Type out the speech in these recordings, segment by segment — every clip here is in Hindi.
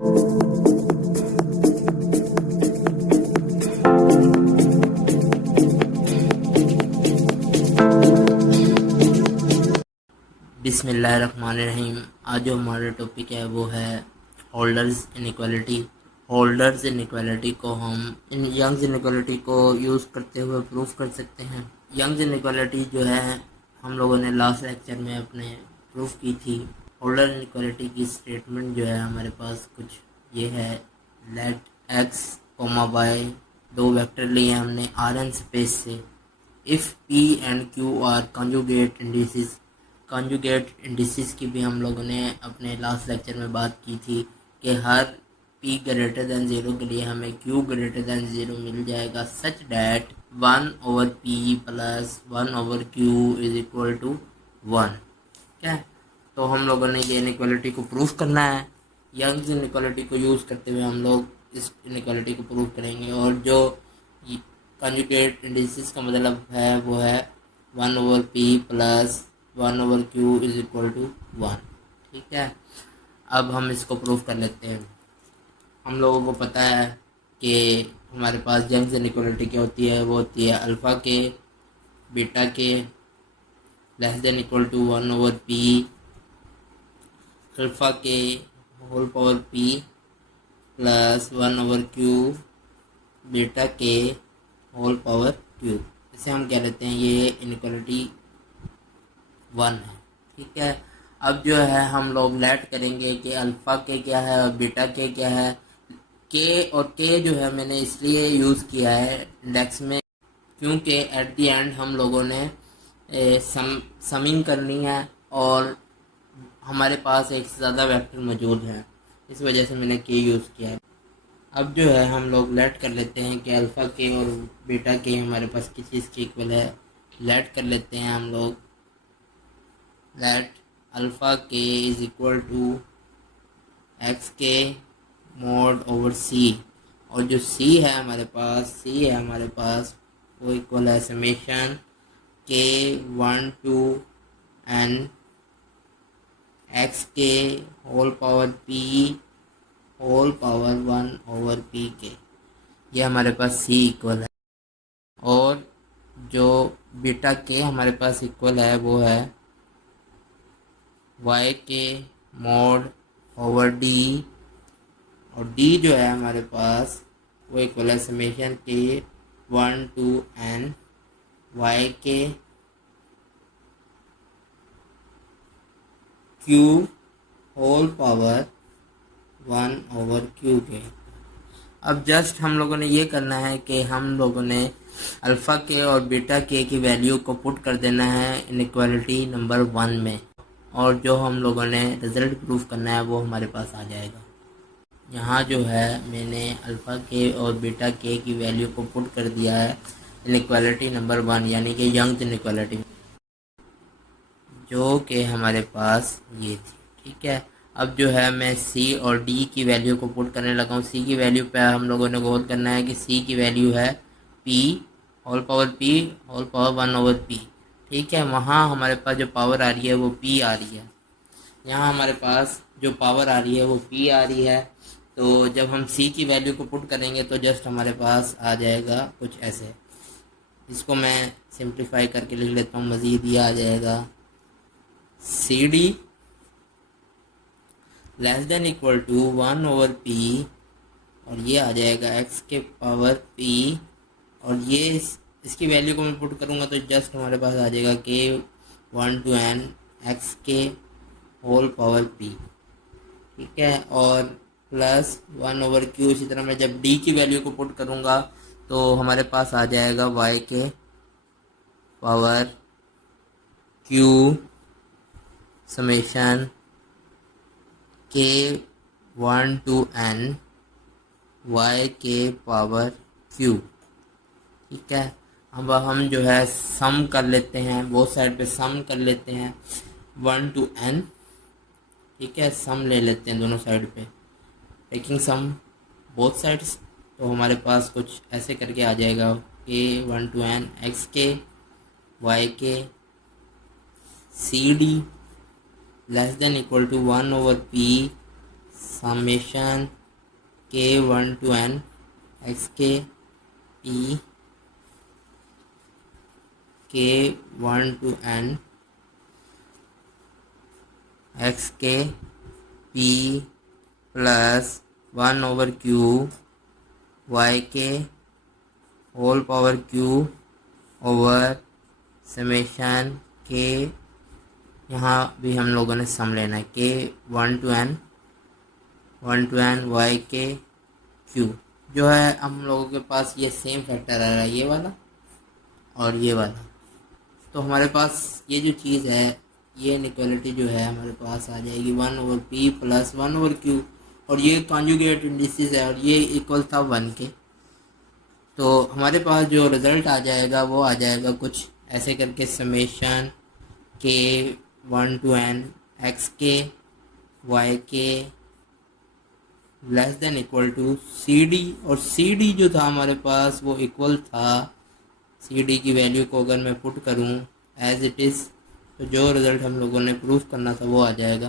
बिस्मिल्लाहिर्रहमानिर्रहीम। आज जो हमारा टॉपिक है वो है होल्डर्स इनइक्वालिटी। होल्डर्स इनइक्वालिटी को हम यंग्स इनइक्वालिटी को यूज़ करते हुए प्रूफ कर सकते हैं। यंग्स इनइक्वालिटी जो है हम लोगों ने लास्ट लेक्चर में अपने प्रूफ की थी। होल्डर इनइक्वालिटी की स्टेटमेंट जो है हमारे पास कुछ ये है। लेट एक्स कोमा वाई, दो वेक्टर लिए हमने Rn स्पेस से। If P and Q are conjugate indices, conjugate indices की भी हम लोगों ने अपने लास्ट लेक्चर में बात की थी कि हर P ग्रेटर दैन 0 के लिए हमें Q ग्रेटर दैन 0 मिल जाएगा, such that 1/P plus 1/Q is equal to 1। क्या है? तो हम लोगों ने ये इनइक्वालिटी को प्रूफ करना है। यंग्स इनइक्वालिटी को यूज़ करते हुए हम लोग इस इनइक्वालिटी को प्रूफ करेंगे। और जो कंजुगेट इंडिसेस का मतलब है वो है 1/P plus 1/Q is equal to 1। ठीक है, अब हम इसको प्रूफ कर लेते हैं। हम लोगों को पता है कि हमारे पास यंग्स इनइक्वालिटी क्या होती है, वो होती है अल्फ़ा के बीटा के less than equal to 1/P, alpha के whole power P plus 1/Q beta के होल पावर Q। इसे हम कह लेते हैं ये इनइक्वालिटी 1 है। ठीक है, अब जो है हम लोग लेट करेंगे कि अल्फ़ा के क्या है और बीटा के क्या है। के और के जो है मैंने इसलिए यूज़ किया है इंडेक्स में क्योंकि एट द एंड हम लोगों ने समिंग करनी है और हमारे पास एक से ज़्यादा वेक्टर मौजूद है, इस वजह से मैंने के यूज़ किया है। अब जो है हम लोग लेट कर लेते हैं कि अल्फ़ा के और बीटा के हमारे पास किस चीज़ के इक्वल है। लेट कर लेते हैं हम लोग, लेट अल्फ़ा के इज इक्वल टू एक्स के मोड ओवर सी। और जो सी है हमारे पास वो इक्वल है समेशन के 1 टू एन एक्स के whole power P whole power 1/P के। ये हमारे पास सी इक्वल है। और जो बीटा के हमारे पास इक्वल है वो है वाई के मोड ओवर डी। और डी जो है हमारे पास वो इक्वल है समेशन के 1 टू एन वाई के क्यू होल पावर 1/Q के। अब जस्ट हम लोगों ने ये करना है कि हम लोगों ने अल्फ़ा के और बीटा के की वैल्यू को पुट कर देना है इनइक्वालिटी नंबर 1 में, और जो हम लोगों ने रिज़ल्ट प्रूफ करना है वो हमारे पास आ जाएगा। यहाँ जो है मैंने अल्फ़ा के और बीटा के की वैल्यू को पुट कर दिया है इनइक्वालिटी नंबर 1 यानी कि यंग्स इनइक्वालिटी, जो कि हमारे पास ये थी। ठीक है, अब जो है मैं सी और डी की वैल्यू को पुट करने लगा हूँ। सी की वैल्यू पे हम लोगों ने गौर करना है कि सी की वैल्यू है पी होल पावर 1/P। ठीक है, वहाँ हमारे पास जो पावर आ रही है वो पी आ रही है, यहाँ हमारे पास जो पावर आ रही है वो पी आ रही है। तो जब हम सी की वैल्यू को पुट करेंगे तो जस्ट हमारे पास आ जाएगा कुछ ऐसे। इसको मैं सिंप्लीफाई करके लिख लेता हूँ मज़ीद। ये आ जाएगा C D less than equal to 1/P, और ये आ जाएगा एक्स के पावर P। और ये इसकी वैल्यू को मैं पुट करूँगा तो जस्ट हमारे पास आ जाएगा के 1 टू एन एक्स के होल पावर P। ठीक है, और प्लस 1/Q। इसी तरह मैं जब D की वैल्यू को पुट करूँगा तो हमारे पास आ जाएगा y के पावर Q समेशन के 1 टू n y के पावर Q। ठीक है, अब हम जो है सम कर लेते हैं, बोथ साइड पे सम कर लेते हैं 1 टू n। ठीक है, सम ले लेते हैं दोनों साइड पे, टेकिंग सम बोथ साइड्स। तो हमारे पास कुछ ऐसे करके आ जाएगा के 1 टू n एक्स के वाई के C D less than equal to 1/P summation k1 to n xk p k1 to n xk p plus 1 over q yk whole power q over summation k, यहाँ भी हम लोगों ने सम लेना है, k1 to n y k q जो है हम लोगों के पास ये सेम फैक्टर आ रहा है, ये वाला और ये वाला। तो हमारे पास ये जो चीज़ है, ये इनइक्वालिटी जो है हमारे पास आ जाएगी 1 over p plus 1 over q, और ये कॉन्जुगेट इंडिसेस है और ये इक्वल था 1 के। तो हमारे पास जो रिज़ल्ट आ जाएगा वो आ जाएगा कुछ ऐसे करके, summation k1 to n xk yk less than equal to cd, और cd जो था हमारे पास वो इक्वल था, cd की वैल्यू को अगर मैं पुट करूं एज इट इज़, तो जो रिज़ल्ट हम लोगों ने प्रूफ करना था वो आ जाएगा।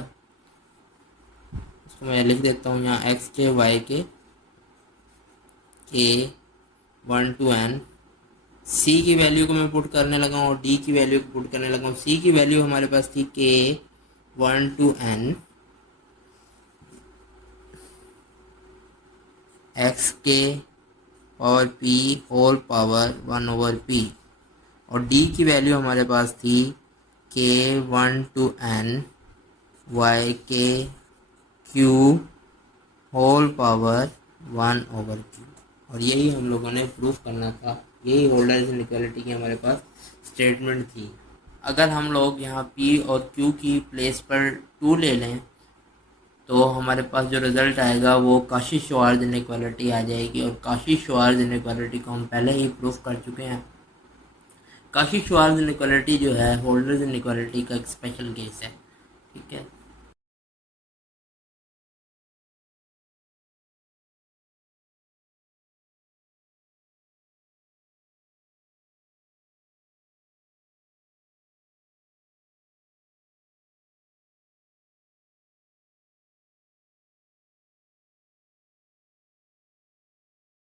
इसको मैं लिख देता हूँ यहाँ xk yk k1 to n, c की वैल्यू को मैं पुट करने लगा हूँ और d की वैल्यू को पुट करने लगा हूँ। c की वैल्यू हमारे पास थी k1 to n xk power p whole power 1 over p, और d की वैल्यू हमारे पास थी k1 to n yk q whole power 1 over q, और यही हम लोगों ने प्रूफ करना था। यही होल्डर्स इनइक्वालिटी की हमारे पास स्टेटमेंट थी। अगर हम लोग यहाँ p और q की प्लेस पर 2 ले लें तो हमारे पास जो रिज़ल्ट आएगा वो काशी-श्वार्ज़ इनइक्वालिटी आ जाएगी, और काशी-श्वार्ज़ इनइक्वालिटी को हम पहले ही प्रूफ कर चुके हैं। काशी-श्वार्ज़ इनइक्वालिटी जो है होल्डर्स इनइक्वालिटी का एक स्पेशल केस है, ठीक है।